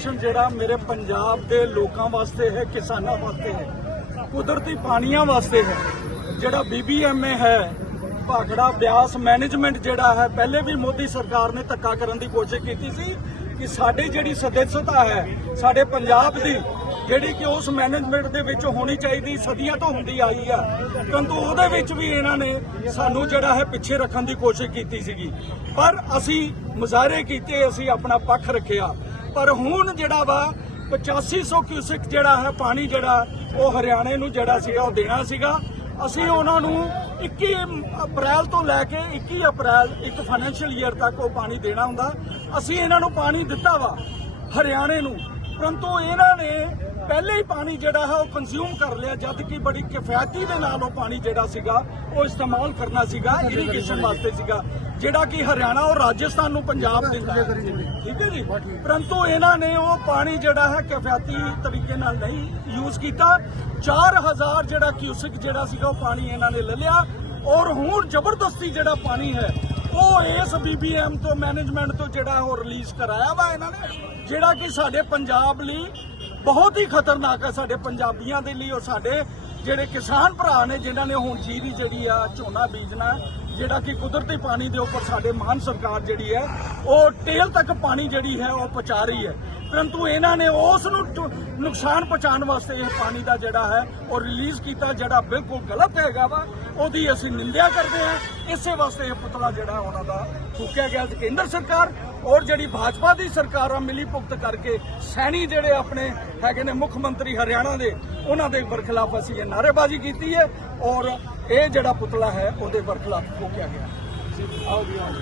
ਜਿਹੜਾ ਮੇਰੇ ਪੰਜਾਬ ਦੇ ਲੋਕਾਂ ਵਾਸਤੇ ਹੈ, ਕਿਸਾਨਾਂ ਵਾਸਤੇ ਹੈ, ਕੁਦਰਤੀ ਪਾਣੀਆਂ ਵਾਸਤੇ ਹੈ, ਜਿਹੜਾ ਬੀਬੀਐਮਏ ਹੈ, ਭਾਖੜਾ ਬਿਆਸ ਮੈਨੇਜਮੈਂਟ ਜਿਹੜਾ ਹੈ, ਪਹਿਲੇ ਵੀ ਮੋਦੀ ਸਰਕਾਰ ਨੇ ਧੱਕਾ ਕਰਨ ਦੀ ਕੋਸ਼ਿਸ਼ ਕੀਤੀ ਸੀ ਕਿ ਸਾਡੀ ਜਿਹੜੀ ਸਦਸਤਾ ਹੈ, ਸਾਡੇ ਪੰਜਾਬ ਦੀ, ਜਿਹੜੀ ਕਿ ਉਸ ਮੈਨੇਜਮੈਂਟ ਦੇ ਵਿੱਚ ਹੋਣੀ ਚਾਹੀਦੀ, ਸਦੀਆਂ ਤੋਂ ਹੁੰਦੀ ਆਈ ਆ, ਪਰੰਤੂ ਉਹਦੇ ਵਿੱਚ ਵੀ ਇਹਨਾਂ ਨੇ ਸਾਨੂੰ ਜਿਹੜਾ ਹੈ ਪਿੱਛੇ ਰੱਖਣ ਦੀ ਕੋਸ਼ਿਸ਼ ਕੀਤੀ ਸੀਗੀ। ਪਰ ਅਸੀਂ ਮੁਜ਼ਾਹਰੇ ਕੀਤੇ, ਅਸੀਂ ਆਪਣਾ ਪੱਖ ਰੱਖਿਆ। ਪਰ ਹੁਣ ਜਿਹੜਾ ਵਾ 8500 ਕਿਊਸਿਕ ਜਿਹੜਾ ਹੈ ਪਾਣੀ ਜਿਹੜਾ, ਉਹ ਹਰਿਆਣੇ ਨੂੰ ਜਿਹੜਾ ਸੀਗਾ, ਉਹ ਦੇਣਾ ਸੀਗਾ। ਅਸੀਂ ਉਹਨਾਂ ਨੂੰ 21 ਅਪ੍ਰੈਲ ਤੋਂ ਲੈ ਕੇ 21 ਅਪ੍ਰੈਲ, ਇੱਕ ਫਾਈਨੈਂਸ਼ੀਅਲ ਈਅਰ ਤੱਕ ਉਹ ਪਾਣੀ ਦੇਣਾ ਹੁੰਦਾ। ਅਸੀਂ ਇਹਨਾਂ ਨੂੰ ਪਾਣੀ ਦਿੱਤਾ ਵਾ, ਹਰਿਆਣੇ ਨੂੰ। ਪਰੰਤੂ ਇਹਨਾਂ ਨੇ ਪਹਿਲੇ ਹੀ ਪਾਣੀ ਜਿਹੜਾ ਹੈ ਉਹ ਕੰਜ਼ਿਊਮ ਕਰ ਲਿਆ ਜਦ ਕਿ ਬੜੀ ਕਿਫਾਇਤੀ ਦੇ ਨਾਲ ਉਹ ਪਾਣੀ ਜਿਹੜਾ ਸੀਗਾ ਉਹ ਇਸਤੇਮਾਲ ਕਰਨਾ ਸੀਗਾ ਇਰੀਗੇਸ਼ਨ ਵਾਸਤੇ ਸੀਗਾ ਜਿਹੜਾ ਕਿ ਹਰਿਆਣਾ ਔਰ ਰਾਜਸਥਾਨ ਨੂੰ ਪੰਜਾਬ ਦਿੰਦਾ ਹੈ। ਠੀਕ ਹੈ ਜੀ? ਪਰੰਤੂ ਇਹਨਾਂ ਨੇ ਉਹ ਪਾਣੀ ਜਿਹੜਾ ਹੈ ਕਿਫਾਇਤੀ ਤਰੀਕੇ ਨਾਲ ਨਹੀਂ ਯੂਜ਼ ਕੀਤਾ। 4000 ਜਿਹੜਾ ਕਿਊਸਿਕ ਜਿਹੜਾ ਸੀਗਾ ਉਹ ਪਾਣੀ ਇਹਨਾਂ ਨੇ ਲੈ ਲਿਆ। ਔਰ ਹੁਣ ਜ਼ਬਰਦਸਤੀ ਜਿਹੜਾ ਪਾਣੀ ਹੈ ਉਹ ਇਸ ਬੀਬੀਐਮ ਤੋਂ ਮੈਨੇਜਮੈਂਟ ਤੋਂ ਜਿਹੜਾ ਉਹ ਰਿਲੀਜ਼ ਕਰਾਇਆ ਵਾ ਇਹਨਾਂ ਨੇ ਜਿਹੜਾ ਕਿ ਸਾਡੇ ਪੰਜਾਬ ਲਈ ਬਹੁਤ ਹੀ ਖਤਰਨਾਕ ਹੈ ਸਾਡੇ ਪੰਜਾਬੀਆਂ ਦੇ ਲਈ ਔਰ ਸਾਡੇ ਜਿਹੜੇ ਕਿਸਾਨ ਭਰਾ ਨੇ, ਜਿਨ੍ਹਾਂ ਨੇ ਹੁਣ ਜੀਰੀ ਜਿਹੜੀ ਆ, ਝੋਨਾ ਬੀਜਣਾ ਜਿਹੜਾ ਕਿ ਕੁਦਰਤੀ ਪਾਣੀ ਦੇ ਉੱਪਰ ਸਾਡੇ ਮਾਨ ਸਰਕਾਰ ਜਿਹੜੀ ਹੈ, ਉਹ ਟੇਲ ਤੱਕ ਪਾਣੀ ਜਿਹੜੀ ਹੈ, ਉਹ ਪਹੁੰਚਾ ਰਹੀ ਹੈ। ਪਰੰਤੂ ਇਹਨਾਂ ਨੇ ਉਸ ਨੂੰ ਨੁਕਸਾਨ ਪਹੁੰਚਾਉਣ ਵਾਸਤੇ ਇਹ ਪਾਣੀ ਦਾ ਜਿਹੜਾ ਹੈ ਉਹ ਰਿਲੀਜ਼ ਕੀਤਾ, ਜਿਹੜਾ ਬਿਲਕੁਲ ਗਲਤ ਹੈਗਾ ਵਾ, ਉਹਦੀ ਅਸੀਂ ਨਿੰਦਿਆ ਕਰਦੇ ਹਾਂ। ਇਸੇ ਵਾਸਤੇ ਇਹ ਪੁਤਲਾ ਜਿਹੜਾ ਉਹਨਾਂ ਦਾ ਫੂਕਿਆ ਗਿਆ ਤੇ ਕੇਂਦਰ ਸਰਕਾਰ ਔਰ ਜਿਹੜੀ ਭਾਜਪਾ ਦੀ ਸਰਕਾਰ ਆ, ਮਿਲੀ ਭੁਗਤ ਕਰਕੇ ਸੈਣੀ ਜਿਹੜੇ ਆਪਣੇ ਹੈਗੇ ਨੇ ਮੁੱਖ ਮੰਤਰੀ ਹਰਿਆਣਾ ਦੇ, ਉਹਨਾਂ ਦੇ ਬਰਖਲਾਫ ਅਸੀਂ ਇਹ ਨਾਅਰੇਬਾਜ਼ੀ ਕੀਤੀ ਹੈ ਔਰ ਇਹ ਜਿਹੜਾ ਪੁਤਲਾ ਹੈ, ਉਹਦੇ ਬਰਖਲਾਫ ਫੂਕਿਆ ਗਿਆ। ਆਓ ਜੀ, ਆਓ